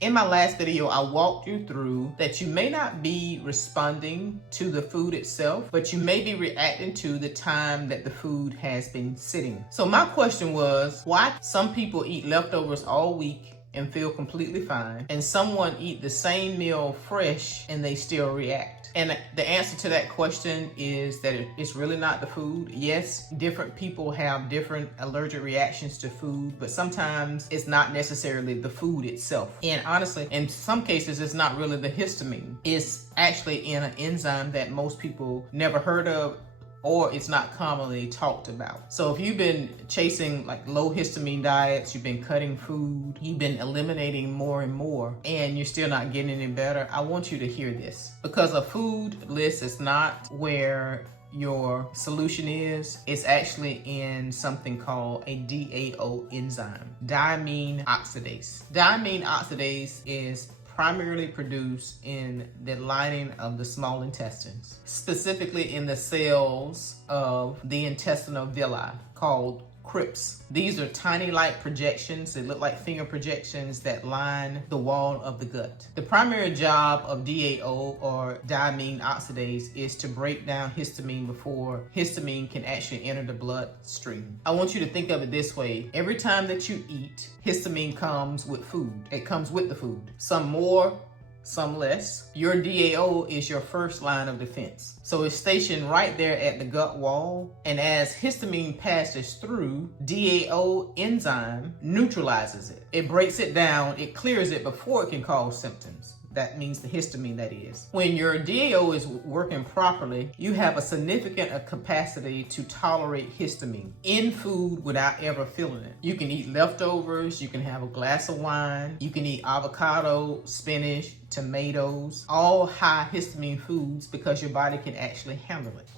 In my last video, I walked you through that you may not be responding to the food itself, but you may be reacting to the time that the food has been sitting. So my question was, why some people eat leftovers all week and feel completely fine, and someone eat the same meal fresh and they still react? And the answer to that question is that it's really not the food. Yes, different people have different allergic reactions to food, but sometimes it's not necessarily the food itself. And honestly, in some cases, it's not really the histamine. It's actually in an enzyme that most people never heard of, or it's not commonly talked about. So if you've been chasing like low histamine diets, you've been cutting food, you've been eliminating more and more, and you're still not getting any better, I want you to hear this. Because a food list is not where your solution is. It's actually in something called a DAO enzyme, Diamine Oxidase. Diamine Oxidase is primarily produced in the lining of the small intestines, specifically in the cells of the intestinal villi called crypts. These are tiny light projections. They look like finger projections that line the wall of the gut. The primary job of DAO, or diamine oxidase, is to break down histamine before histamine can actually enter the bloodstream. I want you to think of it this way. Every time that you eat, histamine comes with food. It comes with the food. Some more, some less. Your DAO is your first line of defense. So it's stationed right there at the gut wall. And as histamine passes through, DAO enzyme neutralizes it. It breaks it down, it clears it before it can cause symptoms. That means the histamine, that is. When your DAO is working properly, you have a significant capacity to tolerate histamine in food without ever feeling it. You can eat leftovers, you can have a glass of wine, you can eat avocado, spinach, tomatoes, all high histamine foods, because your body can actually handle it.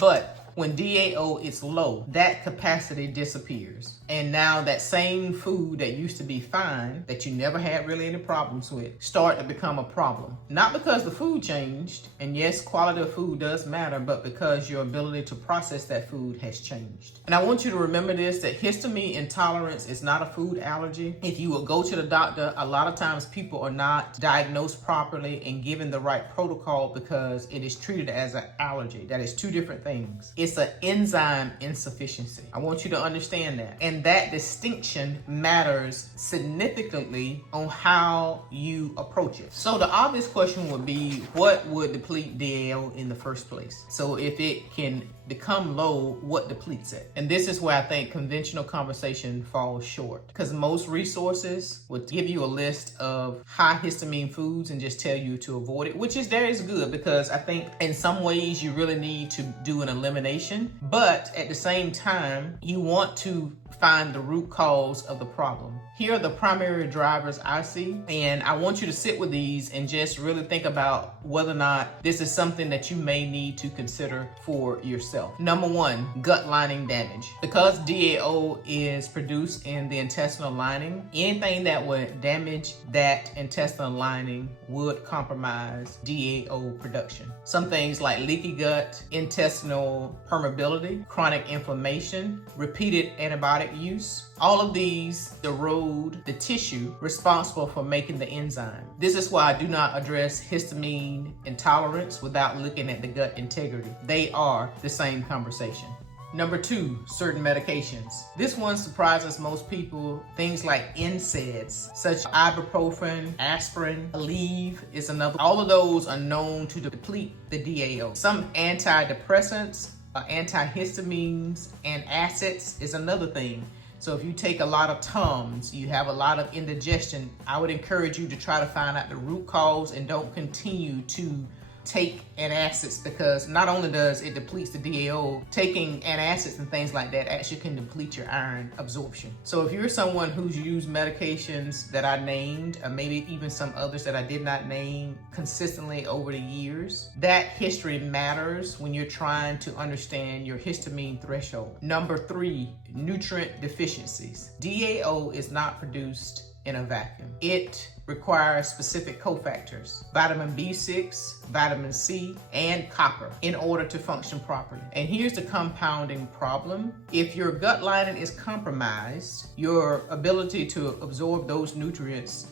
But when DAO is low, that capacity disappears. And now that same food that used to be fine, that you never had really any problems with, start to become a problem. Not because the food changed, and yes, quality of food does matter, but because your ability to process that food has changed. And I want you to remember this, that histamine intolerance is not a food allergy. If you will go to the doctor, a lot of times people are not diagnosed properly and given the right protocol because it is treated as an allergy. That is two different things. It's an enzyme insufficiency. I want you to understand that. And that distinction matters significantly on how you approach it. So the obvious question would be, what would deplete DAO in the first place? So if it can become low, what depletes it? And this is where I think conventional conversation falls short, because most resources would give you a list of high histamine foods and just tell you to avoid it, which is good, because I think in some ways you really need to do an elimination, but at the same time, you want to find the root cause of the problem. Here are the primary drivers I see, and I want you to sit with these and just really think about whether or not this is something that you may need to consider for yourself. Number one, gut lining damage. Because DAO is produced in the intestinal lining, anything that would damage that intestinal lining would compromise DAO production. Some things like leaky gut, intestinal permeability, chronic inflammation, repeated antibiotic use, all of these erode the tissue responsible for making the enzyme. This is why I do not address histamine intolerance without looking at the gut integrity. They are the same conversation. Number two, certain medications. This one surprises most people. Things like NSAIDs, such as ibuprofen, aspirin, Aleve is another. All of those are known to deplete the DAO. Some antidepressants, antihistamines, and acids is another thing. So if you take a lot of Tums, you have a lot of indigestion, I would encourage you to try to find out the root cause and don't continue to take antacids, because not only does it depletes the DAO, taking antacids and things like that actually can deplete your iron absorption. So if you're someone who's used medications that I named, or maybe even some others that I did not name, consistently over the years, that history matters when you're trying to understand your histamine threshold. Number three, nutrient deficiencies. DAO is not produced in a vacuum. It requires specific cofactors, vitamin B6, vitamin C, and copper, in order to function properly. And here's the compounding problem. If your gut lining is compromised, your ability to absorb those nutrients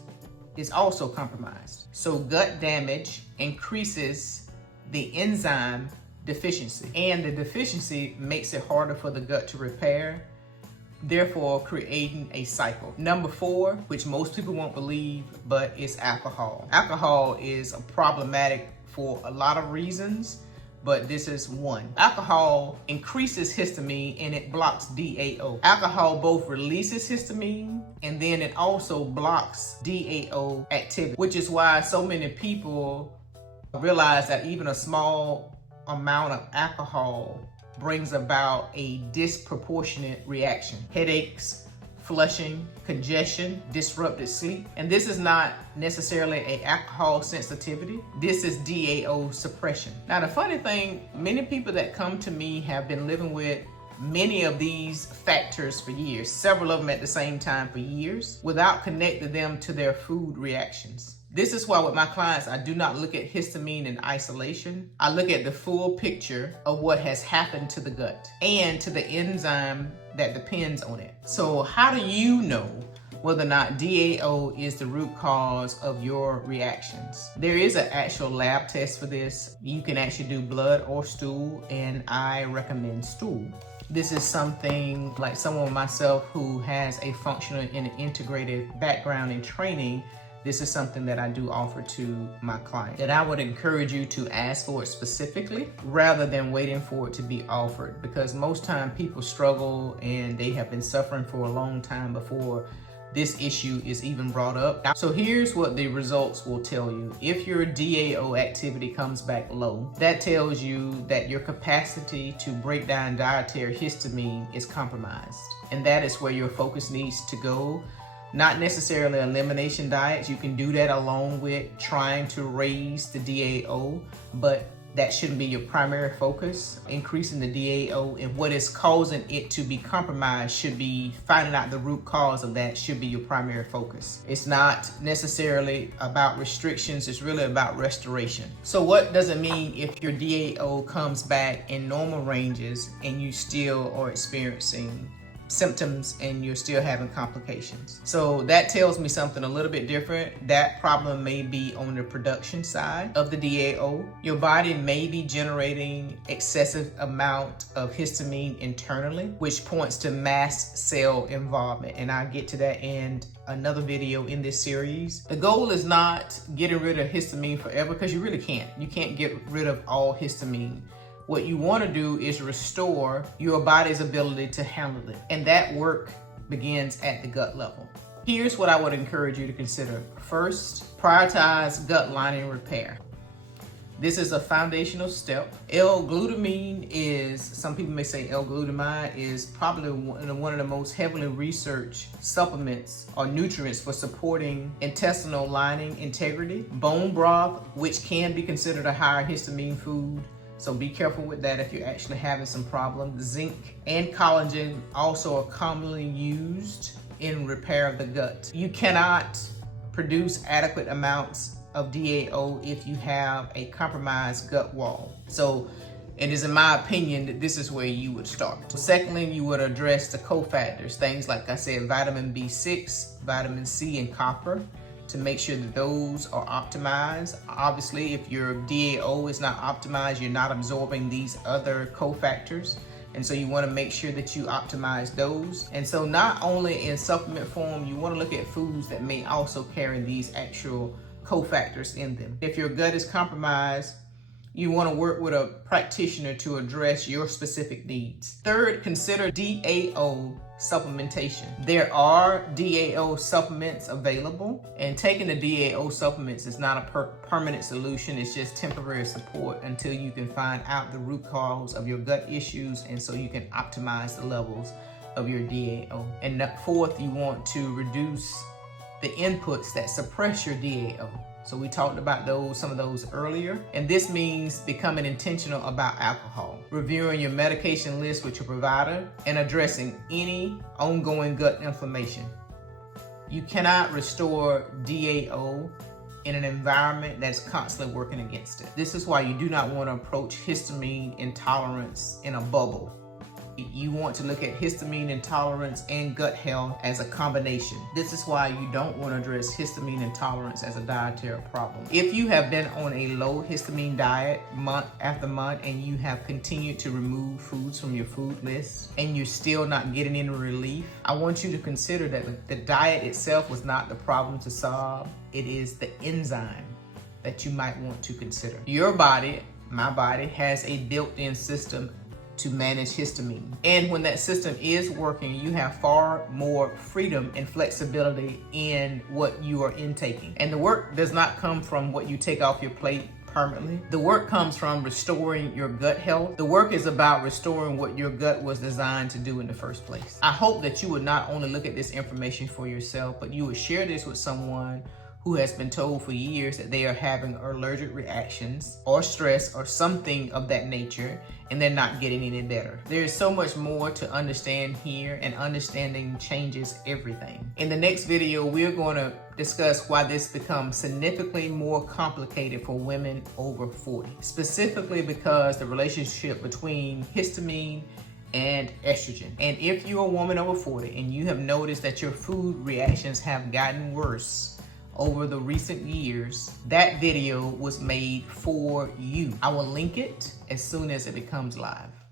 is also compromised. So gut damage increases the enzyme deficiency, and the deficiency makes it harder for the gut to repair, therefore creating a cycle. Number 4, which most people won't believe, but it's alcohol. Alcohol is problematic for a lot of reasons, but this is one. Alcohol increases histamine and it blocks DAO. Alcohol both releases histamine and then it also blocks DAO activity, which is why so many people realize that even a small amount of alcohol brings about a disproportionate reaction. Headaches, flushing, congestion, disrupted sleep. And this is not necessarily an alcohol sensitivity. This is DAO suppression. Now, the funny thing, many people that come to me have been living with many of these factors for years, several of them at the same time for years, without connecting them to their food reactions. This is why with my clients, I do not look at histamine in isolation. I look at the full picture of what has happened to the gut and to the enzyme that depends on it. So how do you know whether or not DAO is the root cause of your reactions? There is an actual lab test for this. You can actually do blood or stool, and I recommend stool. This is something like someone myself who has a functional and integrated background in training. This is something that I do offer to my client, that I would encourage you to ask for it specifically rather than waiting for it to be offered, because most time people struggle and they have been suffering for a long time before this issue is even brought up. So here's what the results will tell you. If your DAO activity comes back low, that tells you that your capacity to break down dietary histamine is compromised. And that is where your focus needs to go. Not necessarily elimination diets. You can do that along with trying to raise the DAO, but that shouldn't be your primary focus. Increasing the DAO and what is causing it to be compromised should be finding out the root cause of that should be your primary focus. It's not necessarily about restrictions, it's really about restoration. So what does it mean if your DAO comes back in normal ranges and you still are experiencing symptoms and you're still having complications? So that tells me something a little bit different. That problem may be on the production side of the DAO. Your body may be generating excessive amount of histamine internally, which points to mast cell involvement. And I'll get to that in another video in this series. The goal is not getting rid of histamine forever, because you really can't. You can't get rid of all histamine. What you want to do is restore your body's ability to handle it. And that work begins at the gut level. Here's what I would encourage you to consider. First, prioritize gut lining repair. This is a foundational step. L-glutamine is, some people may say L-glutamine is probably one of the most heavily researched supplements or nutrients for supporting intestinal lining integrity. Bone broth, which can be considered a higher histamine food, so be careful with that if you're actually having some problems. Zinc and collagen also are commonly used in repair of the gut. You cannot produce adequate amounts of DAO if you have a compromised gut wall. So it is in my opinion that this is where you would start. Secondly, you would address the cofactors, things like I said, vitamin B6, vitamin C, and copper, to make sure that those are optimized. Obviously, if your DAO is not optimized, you're not absorbing these other cofactors. And so you want to make sure that you optimize those. And so not only in supplement form, you want to look at foods that may also carry these actual cofactors in them. If your gut is compromised, you want to work with a practitioner to address your specific needs. Third, consider DAO supplementation. There are DAO supplements available, and taking the DAO supplements is not a permanent solution. It's just temporary support until you can find out the root cause of your gut issues, and so you can optimize the levels of your DAO. And fourth, you want to reduce the inputs that suppress your DAO. So we talked about some of those earlier. And this means becoming intentional about alcohol, reviewing your medication list with your provider, and addressing any ongoing gut inflammation. You cannot restore DAO in an environment that's constantly working against it. This is why you do not want to approach histamine intolerance in a bubble. You want to look at histamine intolerance and gut health as a combination. This is why you don't want to address histamine intolerance as a dietary problem. If you have been on a low histamine diet month after month and you have continued to remove foods from your food list and you're still not getting any relief, I want you to consider that the diet itself was not the problem to solve. It is the enzyme that you might want to consider. Your body, my body, has a built-in system to manage histamine. And when that system is working, you have far more freedom and flexibility in what you are intaking. And the work does not come from what you take off your plate permanently. The work comes from restoring your gut health. The work is about restoring what your gut was designed to do in the first place. I hope that you would not only look at this information for yourself, but you would share this with someone who has been told for years that they are having allergic reactions or stress or something of that nature, and they're not getting any better. There is so much more to understand here, and understanding changes everything. In the next video, we're going to discuss why this becomes significantly more complicated for women over 40, specifically because the relationship between histamine and estrogen. And if you're a woman over 40 and you have noticed that your food reactions have gotten worse over the recent years, that video was made for you. I will link it as soon as it becomes live.